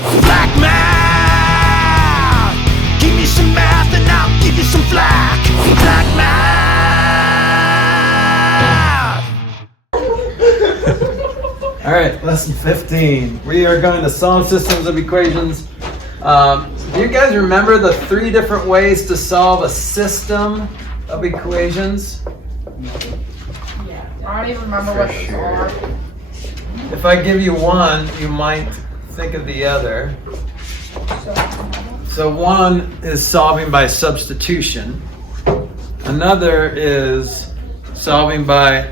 Flack math! Give me some math and I'll give you some flack. Flack math! All right, lesson 15. We are going to solve systems of equations. Do you guys remember the 3 different ways to solve a system of equations? Yeah. I don't even remember what those are. If I give you one, you might think of the other. So one is solving by substitution. Another is solving by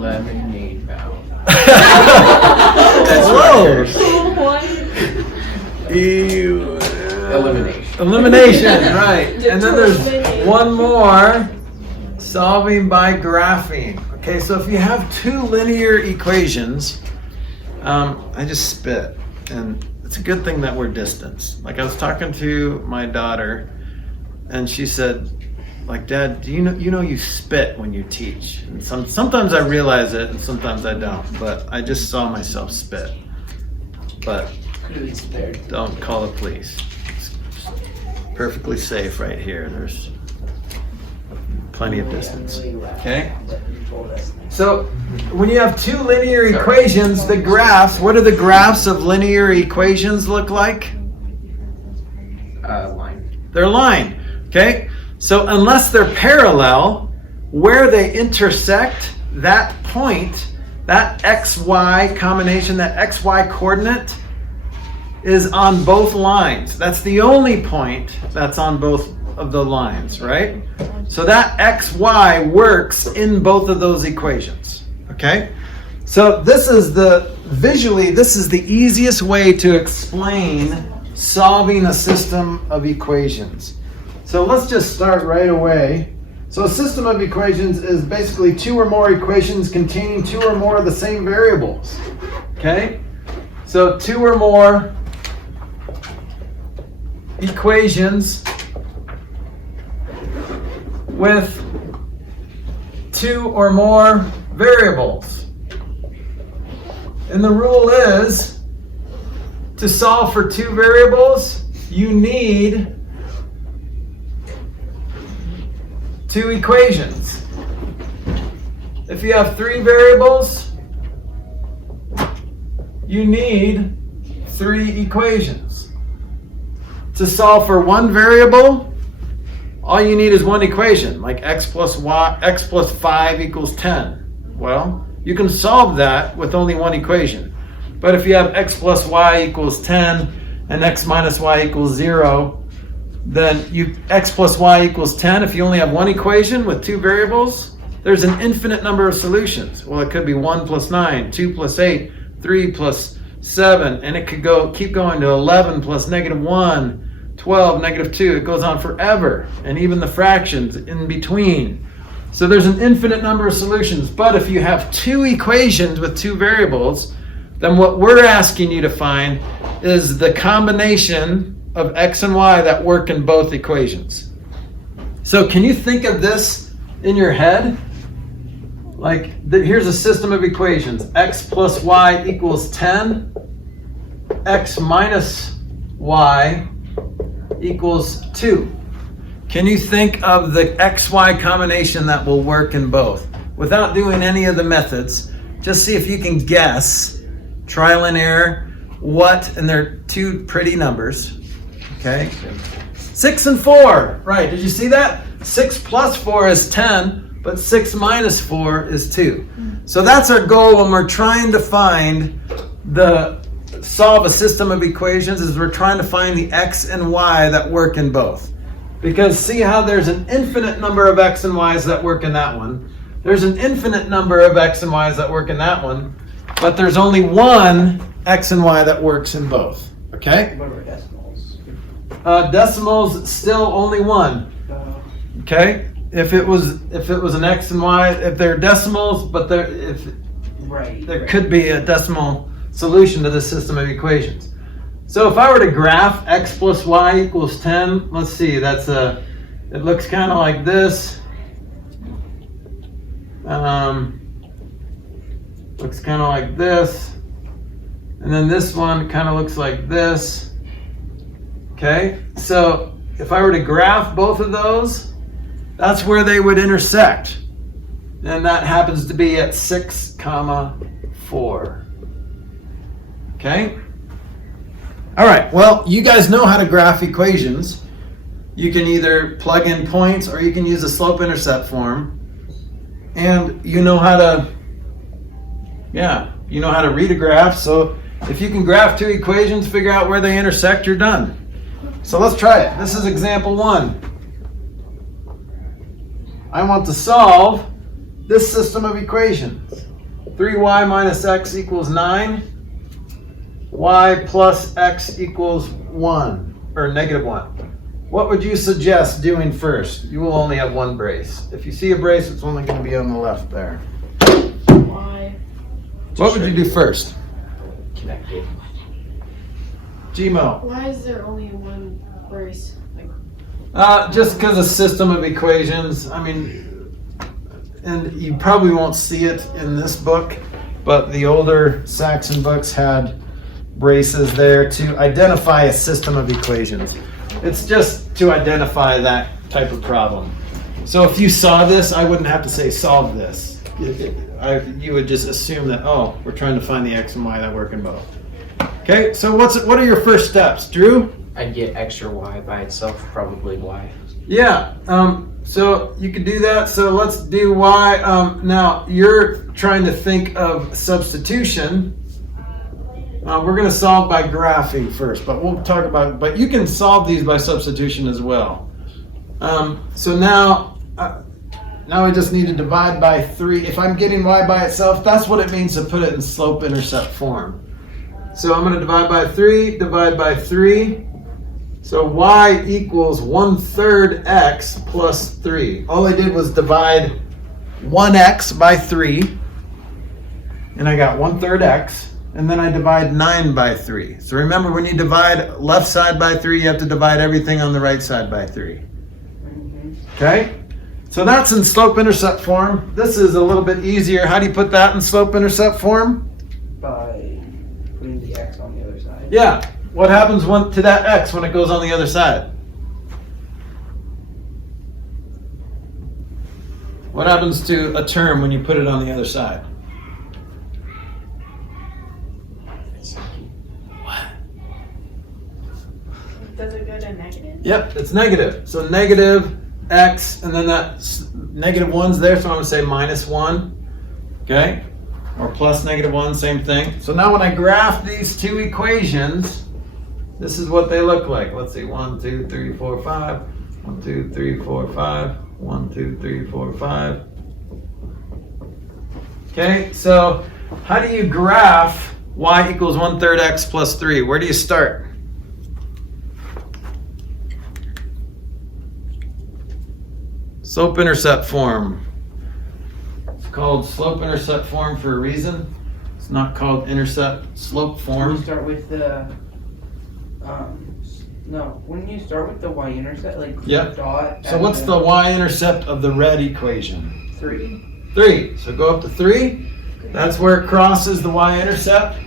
lemonade valve. That's close. Elimination. Elimination, right. And then there's one more, solving by graphing. Okay, so if you have 2 linear equations, I just spit, and it's a good thing that we're distanced. Like I was talking to my daughter, and she said, like, Dad, do you know you spit when you teach? And sometimes I realize it, and sometimes I don't. But I just saw myself spit. But don't call the police. It's perfectly safe right here. There's plenty of distance. Okay. So when you have 2 linear equations, the graphs. What do the graphs of linear equations look like? Line. They're lined. Okay. So unless they're parallel, where they intersect, that point, that XY combination, that XY coordinate is on both lines. That's the only point that's on both of the lines, right? So that XY works in both of those equations, okay? So this is visually, this is the easiest way to explain solving a system of equations. So let's just start right away. So a system of equations is basically 2 or more equations containing 2 or more of the same variables. Okay? So 2 or more equations with 2 or more variables. And the rule is, to solve for 2 variables, you need 2 equations. If you have 3 variables, you need 3 equations. To solve for 1 variable, all you need is 1 equation, like x plus 5 equals 10. Well, you can solve that with only 1 equation. But if you have x plus y equals 10 and x minus y equals 0, then x plus y equals 10. If you only have 1 equation with 2 variables, there's an infinite number of solutions. Well, it could be 1 plus 9, 2 plus 8, 3 plus 7, and it could keep going to 11 plus -1, 12, -2. It goes on forever, and even the fractions in between. So there's an infinite number of solutions. But if you have 2 equations with 2 variables, then what we're asking you to find is the combination of x and y that work in both equations. So can you think of this in your head? Like, here's a system of equations. X plus y equals 10. X minus y equals 2. Can you think of the xy combination that will work in both? Without doing any of the methods, just see if you can guess, trial and error, what, and they're 2 pretty numbers. Okay, 6 and 4, right, did you see that? 6 plus 4 is 10, but 6 minus 4 is 2. So that's our goal when we're trying to solve a system of equations, is we're trying to find the x and y that work in both. Because see how there's an infinite number of x and y's that work in that one. There's an infinite number of x and y's that work in that one, but there's only 1 x and y that works in both, okay? What are decimals? Decimals, still only 1. Okay, if it was an x and y, if they're decimals, but there could be a decimal solution to this system of equations. So if I were to graph x plus y equals 10, let's see, it looks kind of like this. looks kind of like this. And then this one kind of looks like this. Okay, so if I were to graph both of those, that's where they would intersect. And that happens to be at 6, 4. Okay? All right, well, you guys know how to graph equations. You can either plug in points or you can use a slope-intercept form. And you know how to, you know how to read a graph. So if you can graph 2 equations, figure out where they intersect, you're done. So let's try it. This is example 1. I want to solve this system of equations. 3y minus x equals 9. Y plus x equals 1, or negative 1. What would you suggest doing first? You will only have one brace. If you see a brace, it's only going to be on the left there. Why? What would you do first? Connected. Gmo. Why is there only one brace? Just because a system of equations. I mean, and you probably won't see it in this book, but the older Saxon books had braces there to identify a system of equations. It's just to identify that type of problem. So if you saw this, I wouldn't have to say solve this. You would just assume that, oh, we're trying to find the x and y that work in both. Okay, so what are your first steps, Drew? I'd get extra y by itself, probably y. Yeah, so you could do that. So let's do y. Now, you're trying to think of substitution. We're going to solve by graphing first, but we'll talk about, but you can solve these by substitution as well. So now I just need to divide by 3. If I'm getting y by itself, that's what it means to put it in slope-intercept form. So I'm going to divide by 3, divide by 3. So y equals 1/3 x plus 3. All I did was divide 1x by 3, and I got 1/3 x. And then I divide 9 by 3. So remember, when you divide left side by 3, you have to divide everything on the right side by 3. Okay? So that's in slope-intercept form. This is a little bit easier. How do you put that in slope-intercept form? By putting the x on the other side. Yeah. What happens to that x when it goes on the other side? What happens to a term when you put it on the other side? Does it go to negative? Yep, it's negative. So negative x, and then that negative 1's there, so I'm going to say -1. Okay? Or plus -1, same thing. So now when I graph these 2 equations, this is what they look like. Let's see, 1, 2, 3, 4, 5. 1, 2, 3, 4, 5. 1, 2, 3, 4, 5. Okay, so how do you graph y equals 1/3 x plus 3? Where do you start? Slope-intercept form. It's called slope-intercept form for a reason. It's not called intercept-slope When form. you start with the, wouldn't you start with the y-intercept, like Yep. dot? So what's the y-intercept of the red equation? 3. 3. So go up to 3. That's where it crosses the y-intercept.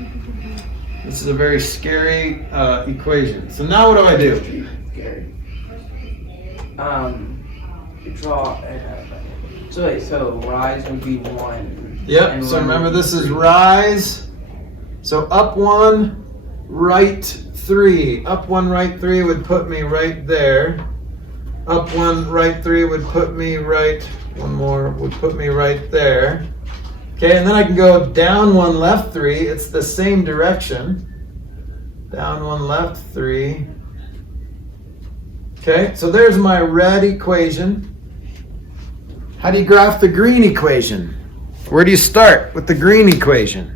This is a very scary equation. So now what do I do? Scary. Draw. So rise would be 1. Yep, and so run remember would be this is 3. rise. So up 1, right 3. Up 1, right 3 would put me right there. Up 1, right 3 would put me right, one more would put me right there. Okay, and then I can go down 1, left 3. It's the same direction. Down 1, left 3. Okay, so there's my red equation. How do you graph the green equation? Where do you start with the green equation?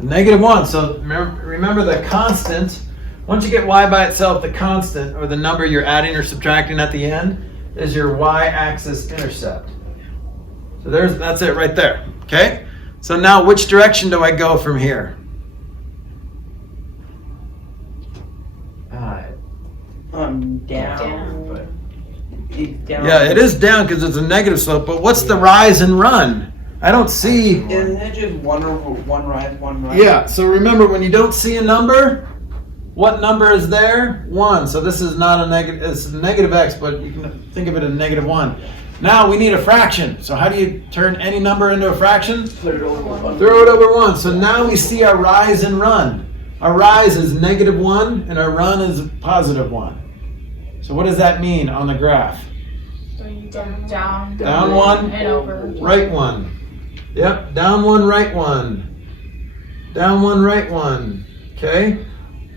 -1. So remember the constant. Once you get y by itself, the constant, or the number you're adding or subtracting at the end, is your y-axis intercept. So that's it right there. Okay? So now which direction do I go from here? Down. But it's down. Yeah, it is down because it's a negative slope, but what's the rise and run? I don't see. Isn't it just one rise, one rise? Yeah, so remember when you don't see a number, what number is there? 1. So this is not a negative, it's negative x, but you can think of it as -1. Now we need a fraction. So how do you turn any number into a fraction? Put it over one. Throw it over 1. So now we see our rise and run. Our rise is -1 and our run is +1. So what does that mean on the graph? So you go down, Down 1, and over. right 1. Yep, down 1, right 1. Down 1, right 1. Okay?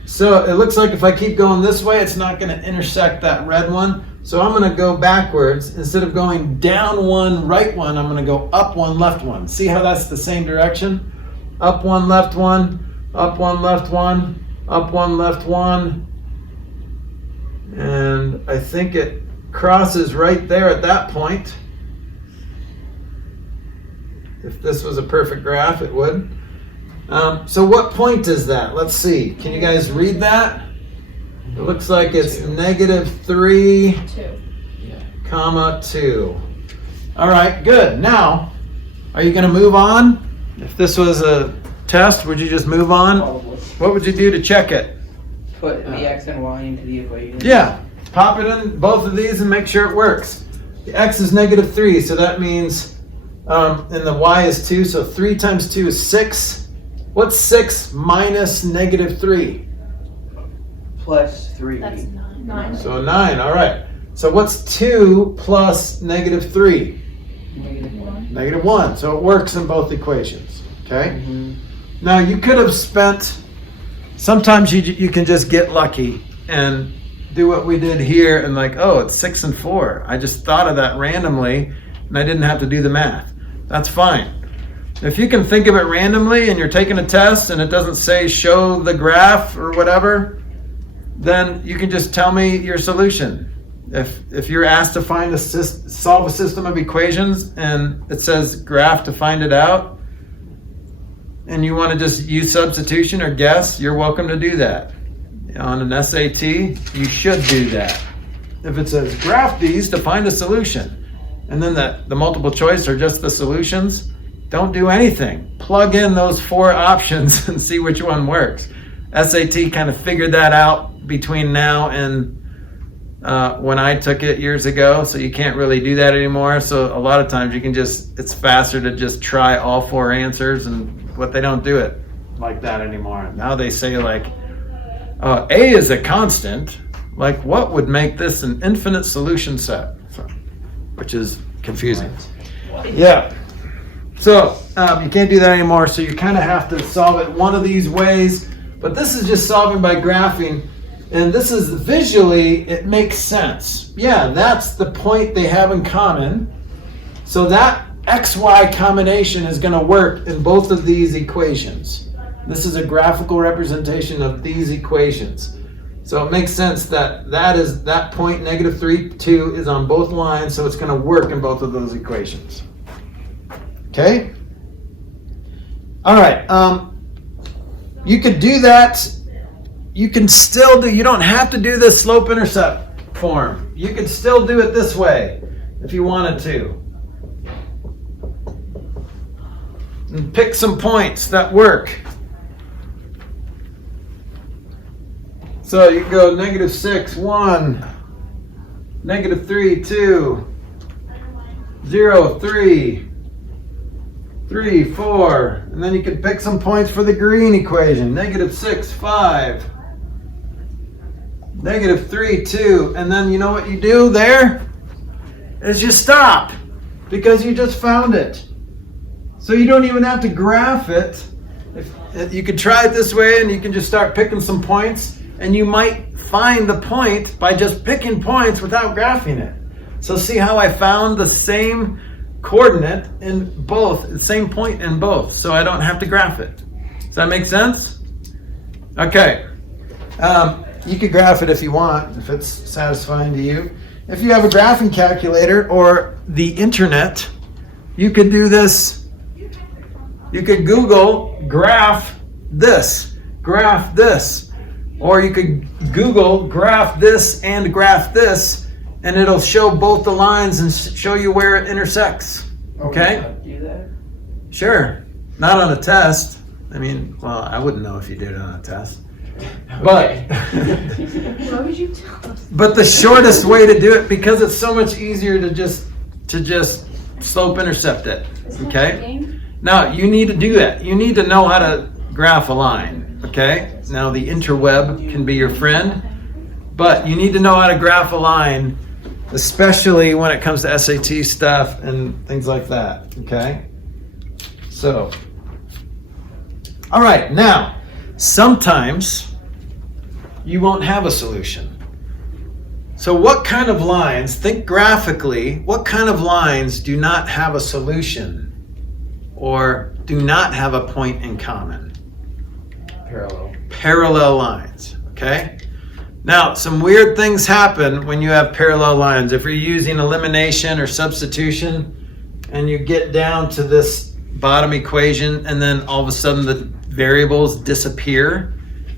So it looks like if I keep going this way, it's not going to intersect that red one. So I'm going to go backwards. Instead of going down 1, right 1, I'm going to go up 1, left 1. See how that's the same direction? Up 1, left 1, up 1, left 1, up 1, left 1. And I think it crosses right there at that point. If this was a perfect graph, it would. So what point is that? Let's see. Can you guys read that? It looks like it's -3, 2. comma 2. All right, good. Now, are you going to move on? If this was a test, would you just move on? Probably. What would you do to check it? Put the x and y into the equation. Yeah, pop it in both of these and make sure it works. The x is -3, so that means, and the y is 2, so 3 times 2 is 6. What's 6 minus -3? Plus 3. That's 9. So 9, all right. So what's 2 plus -3? -1. So it works in both equations, okay? Now you could have spent, sometimes you can just get lucky and do what we did here and like, oh, it's 6 and 4. I just thought of that randomly and I didn't have to do the math. That's fine. If you can think of it randomly and you're taking a test and it doesn't say show the graph or whatever, then you can just tell me your solution. If you're asked to solve a system of equations and it says graph to find it out, and you want to just use substitution or guess, you're welcome to do that. On an SAT, you should do that. If it says graph these to find a solution, and then the multiple choice are just the solutions, don't do anything. Plug in those 4 options and see which one works. SAT kind of figured that out between now and when I took it years ago, so you can't really do that anymore. So a lot of times you can it's faster to just try all 4 answers, but they don't do it like that anymore. Now they say like, A is a constant. Like what would make this an infinite solution set? Which is confusing. Yeah. So you can't do that anymore, so you kind of have to solve it one of these ways. But this is just solving by graphing, and this is visually, it makes sense. Yeah, that's the point they have in common. So that XY combination is going to work in both of these equations. This is a graphical representation of these equations. So it makes sense that that point, -3, 2, is on both lines, so it's going to work in both of those equations. Okay? All right. You could do that. You can still do, you don't have to do this slope-intercept form. You could still do it this way if you wanted to. And pick some points that work. So you can go -6, 1, -3, 2, 0, 3, 3, 4, and then you can pick some points for the green equation. -6, 5, -3, 2, and then you know what you do there? Is you stop, because you just found it. So you don't even have to graph it. You could try it this way, and you can just start picking some points, and you might find the point by just picking points without graphing it. So see how I found the same coordinate in both, the same point in both, so I don't have to graph it. Does that make sense? Okay. You could graph it if you want, if it's satisfying to you. If you have a graphing calculator or the internet, you could do this. You could Google graph this, or you could Google graph this and graph this, and it'll show both the lines and show you where it intersects. Okay? Do that? Sure. Not on a test. I mean, well, I wouldn't know if you did it on a test. But Why would you tell us? but the shortest way to do it, because it's so much easier to just slope intercept it. Okay? Now you need to do that. You need to know how to graph a line. Okay? Now the interweb can be your friend, but you need to know how to graph a line, especially when it comes to SAT stuff and things like that. Okay? So, all right, now, sometimes you won't have a solution. So what kind of lines, think graphically, what kind of lines do not have a solution or do not have a point in common? Parallel lines, okay? Now, some weird things happen when you have parallel lines. If you're using elimination or substitution and you get down to this bottom equation and then all of a sudden the variables disappear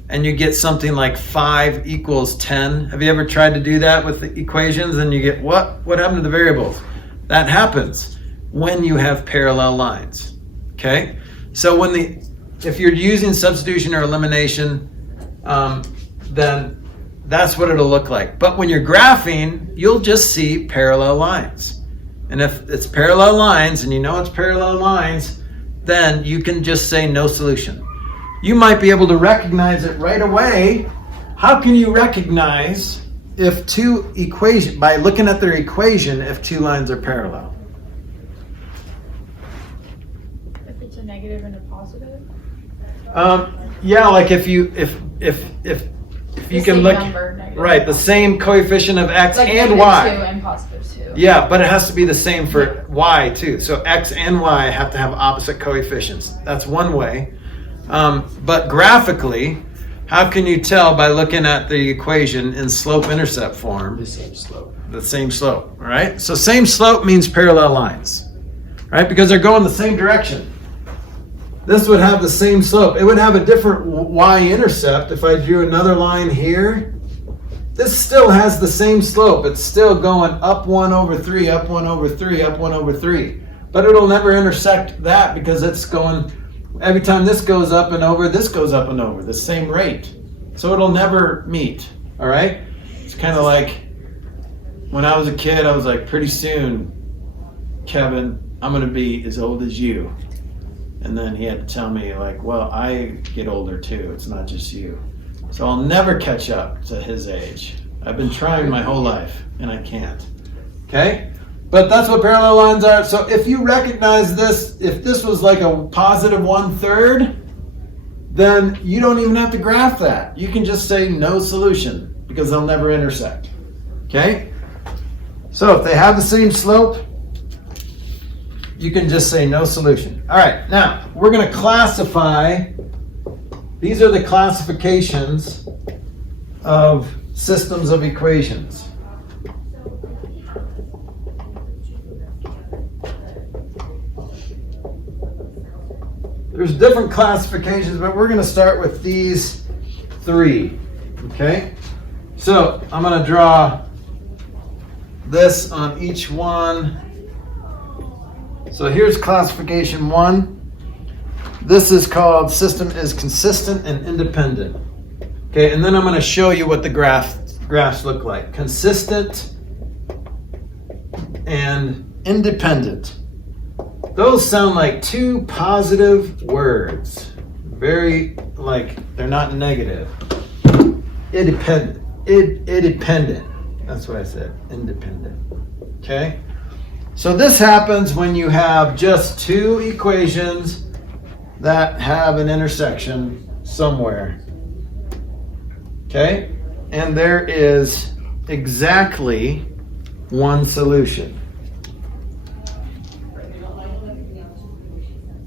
and you get something like 5 equals 10. Have you ever tried to do that with the equations and you get what? What happened to the variables? That happens when you have parallel lines, okay? So if you're using substitution or elimination, then that's what it'll look like. But when you're graphing, you'll just see parallel lines. And if it's parallel lines and you know it's parallel lines, then you can just say no solution. You might be able to recognize it right away. How can you recognize if two equations, by looking at their equation, if two lines are parallel? If it's a negative and a positive? Yeah, like if you can look, right, the same coefficient of x Like and -2 y. and +2. Yeah, but it has to be the same for y too. So x and y have to have opposite coefficients. That's one way. But graphically, how can you tell by looking at the equation in slope-intercept form? The same slope. The same slope, right? So same slope means parallel lines, right? Because they're going the same direction. This would have the same slope. It would have a different y-intercept if I drew another line here. This still has the same slope. It's still going up 1 over 3, up 1 over 3, up 1 over 3. But it'll never intersect that because it's going, every time this goes up and over, this goes up and over, the same rate. So it'll never meet, all right? It's kind of like when I was a kid, I was like, pretty soon, Kevin, I'm going to be as old as you. And then he had to tell me, like, well, I get older too. It's not just you. So I'll never catch up to his age. I've been trying my whole life, and I can't. Okay? But that's what parallel lines are. So if you recognize this, if this was like a positive 1/3, then you don't even have to graph that. You can just say no solution, because they'll never intersect. Okay? So if they have the same slope, you can just say no solution. All right, now we're going to classify. These are the classifications of systems of equations. There's different classifications, but we're going to start with these 3. Okay? So I'm going to draw this on each one. So here's classification 1. This is called system is consistent and independent. Okay, and then I'm going to show you what the graphs look like. Consistent and independent. Those sound like 2 positive words. Very, like, they're not negative. Independent. Independent. That's what I said. Independent. Okay? So this happens when you have just 2 equations that have an intersection somewhere. Okay? And there is exactly 1 solution.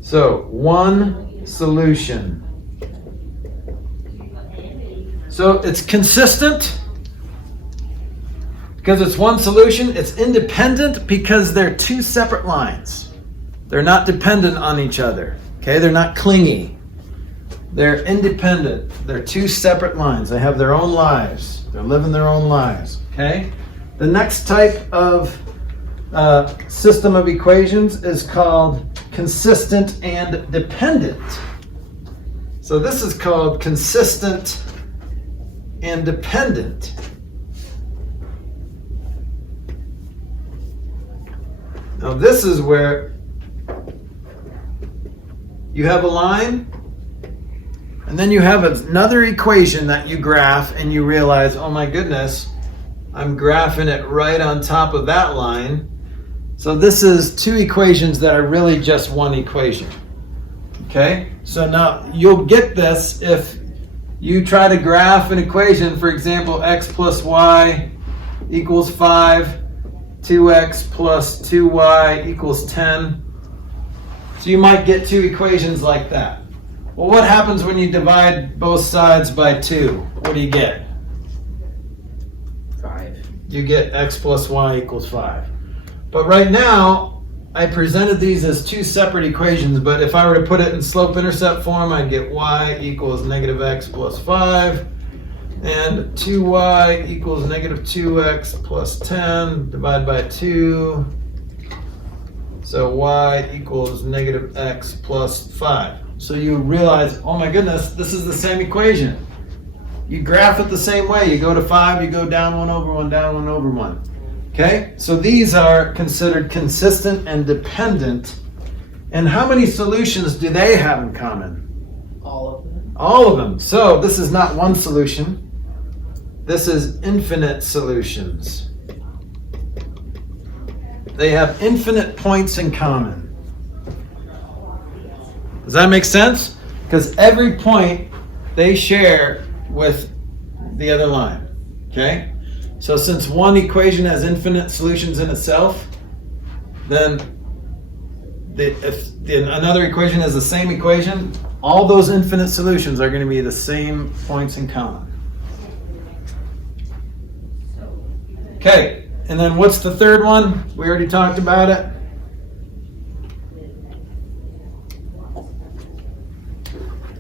So 1 solution. So it's consistent because it's 1 solution. It's independent because they're 2 separate lines. They're not dependent on each other. Okay, they're not clingy. They're independent. They're 2 separate lines. They have their own lives. They're living their own lives. Okay? The next type of system of equations is called consistent and dependent. So this is called consistent and dependent. Now this is where you have a line, and then you have another equation that you graph, and you realize, oh my goodness, I'm graphing it right on top of that line. So this is two equations that are really just one equation. Okay? So now you'll get this if you try to graph an equation, for example, x plus y equals 5, 2x plus 2y equals 10. So you might get two equations like that. Well, what happens when you divide both sides by 2? What do you get? 5. You get x plus y equals 5. But right now, I presented these as two separate equations, but if I were to put it in slope-intercept form, I'd get y equals negative x plus 5, and 2y equals negative 2x plus 10, divided by 2. So y equals negative x plus 5. So you realize, oh my goodness, this is the same equation. You graph it the same way. You go to 5, you go down 1 over 1, down 1 over 1. Okay? So these are considered consistent and dependent. And how many solutions do they have in common? All of them. All of them. So this is not one solution. This is infinite solutions. They have infinite points in common. Does that make sense? Because every point they share with the other line. Okay? So since one equation has infinite solutions in itself, then if another equation has the same equation, all those infinite solutions are going to be the same points in common. Okay, and then what's the third one? We already talked about it.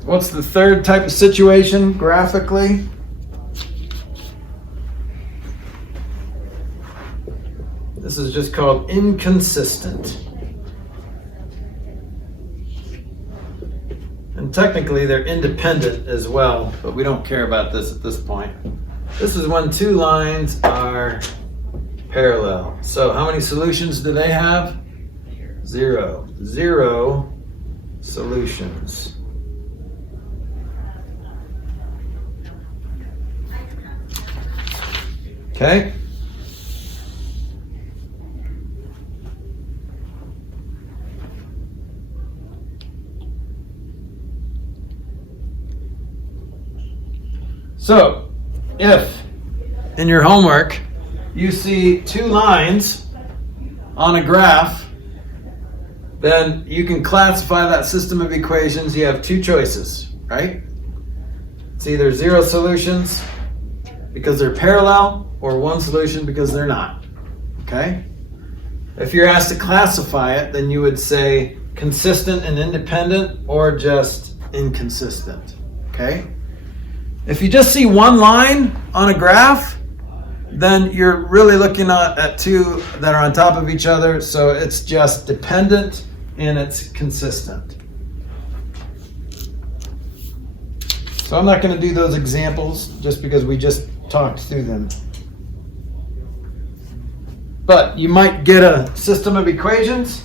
What's the third type of situation graphically? This is just called inconsistent. And technically they're independent as well, but we don't care about this at this point. This is when two lines are parallel. So how many solutions do they have? 0. 0 solutions. Okay? So, if in your homework you see two lines on a graph, then you can classify that system of equations. You have two choices, right? It's either 0 solutions because they're parallel, or 1 solution because they're not. Okay? If you're asked to classify it, then you would say consistent and independent, or just inconsistent. Okay? If you just see one line on a graph, then you're really looking at two that are on top of each other, so it's just dependent and it's consistent. So I'm not going to do those examples just because we just talked through them. But you might get a system of equations,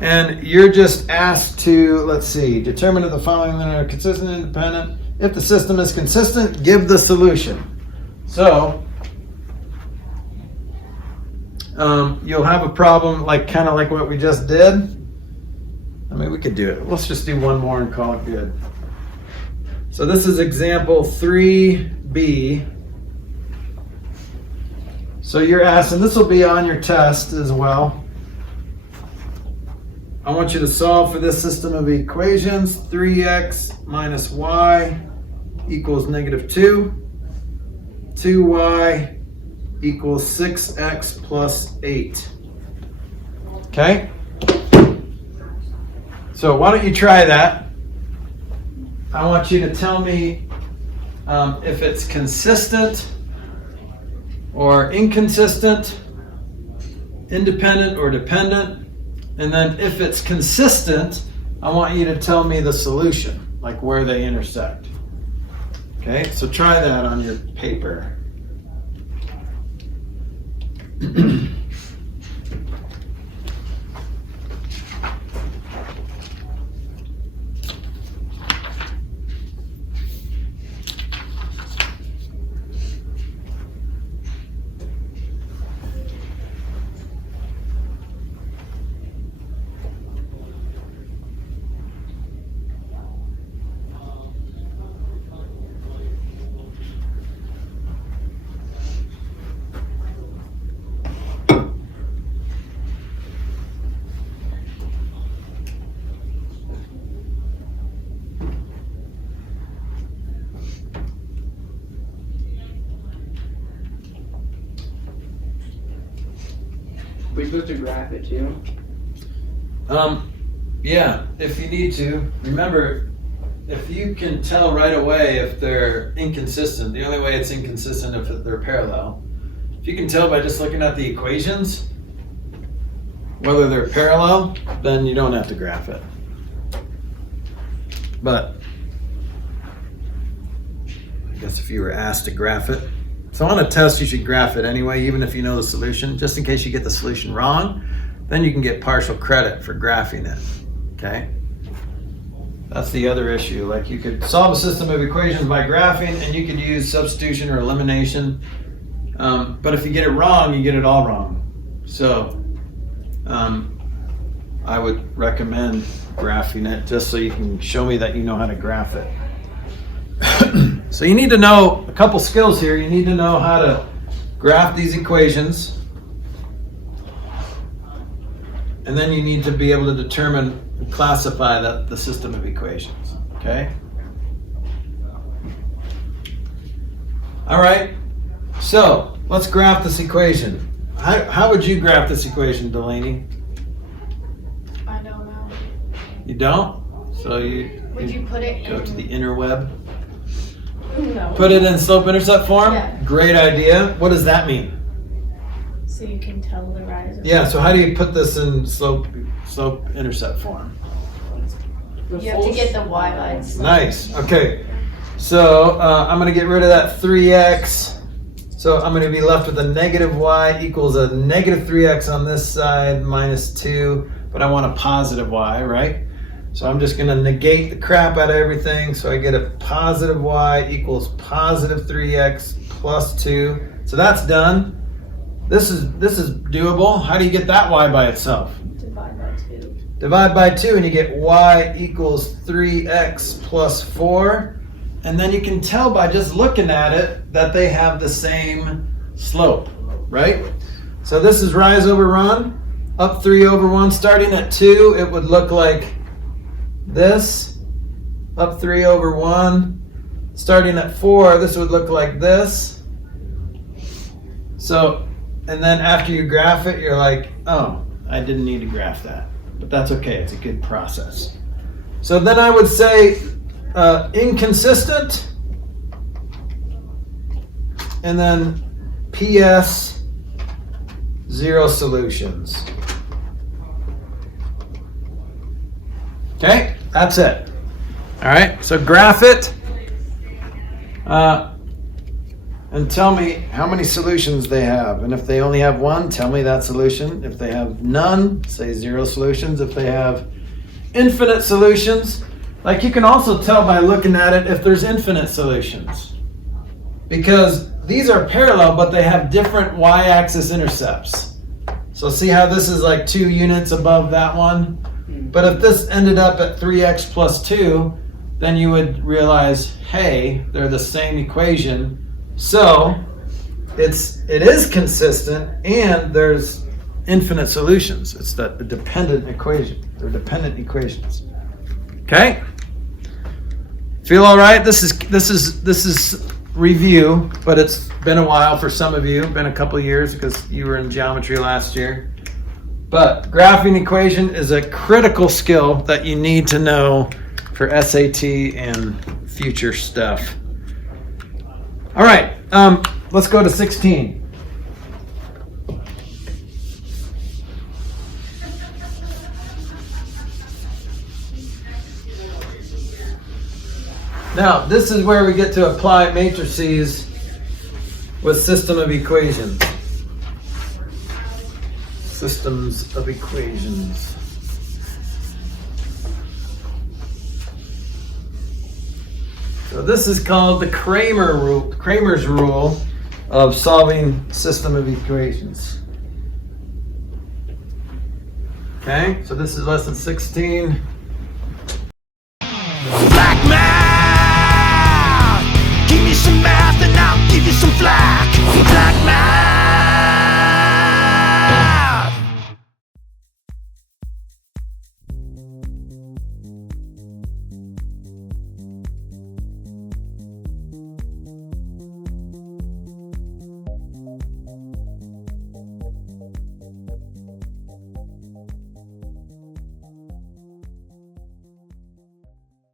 and you're just asked to, let's see, determine if the following are consistent and independent. If the system is consistent, give the solution. So you'll have a problem kind of like what we just did. I mean, we could do it. Let's just do one more and call it good. So this is example 3B. So you're asked, and this will be on your test as well. I want you to solve for this system of equations. 3x minus y equals negative 2. 2y equals 6x plus 8. Okay? So why don't you try that? I want you to tell me if it's consistent or inconsistent, independent or dependent, And then if it's consistent, I want you to tell me the solution, like where they intersect. Okay, so try that on your paper. We're supposed to graph it too. Yeah, if you need to. Remember, if you can tell right away if they're inconsistent, the only way it's inconsistent if they're parallel. If you can tell by just looking at the equations whether they're parallel, then you don't have to graph it. But I guess if you were asked to graph it, so on a test you should graph it anyway, even if you know the solution, just in case you get the solution wrong, then you can get partial credit for graphing it. Okay? That's the other issue. Like you could solve a system of equations by graphing, and you could use substitution or elimination. But if you get it wrong, you get it all wrong. So I would recommend graphing it just so you can show me that you know how to graph it. So you need to know a couple skills here. You need to know how to graph these equations. And then you need to be able to determine and classify the system of equations. Okay? All right. So let's graph this equation. How would you graph this equation, Delaney? I don't know. You don't? So Would you put it go in? to the interweb. No. Put it in slope-intercept form? Yeah. Great idea. What does that mean? So you can tell the rise. Yeah, so how do you put this in slope-intercept form? You have to get the y by itself. Nice. Okay. So I'm going to get rid of that 3x. So I'm going to be left with a negative y equals a negative 3x on this side minus 2. But I want a positive y, right? So I'm just going to negate the crap out of everything. So I get a positive y equals positive 3x plus 2. So that's done. This is doable. How do you get that y by itself? Divide by 2. Divide by 2 and you get y equals 3x plus 4. And then you can tell by just looking at it that they have the same slope, right? So this is rise over run, up 3 over 1. Starting at 2, it would look like this, up 3 over 1. Starting at 4, this would look like this. So, and then after you graph it, you're like, oh, I didn't need to graph that. But that's okay, it's a good process. So then I would say inconsistent, and then PS, 0 solutions. Okay, that's it. All right, so graph it and tell me how many solutions they have. And if they only have one, tell me that solution. If they have none, say 0 solutions. If they have infinite solutions, like you can also tell by looking at it if there's infinite solutions. Because these are parallel, but they have different y-axis intercepts. So see how this is like 2 units above that one? But if this ended up at 3x plus 2, then you would realize, hey, they're the same equation. So it is consistent and there's infinite solutions. It's the dependent equation. They're dependent equations. Okay? Feel all right? This is review, but it's been a while for some of you. Been a couple years because you were in geometry last year. But graphing equation is a critical skill that you need to know for SAT and future stuff. All right, let's go to 16. Now, this is where we get to apply matrices with system of equations. Systems of equations. So this is called the Kramer Rule, Kramer's Rule of solving system of equations. Okay, so this is lesson 16. Black math, give me some math and I'll give you some flack. Black math.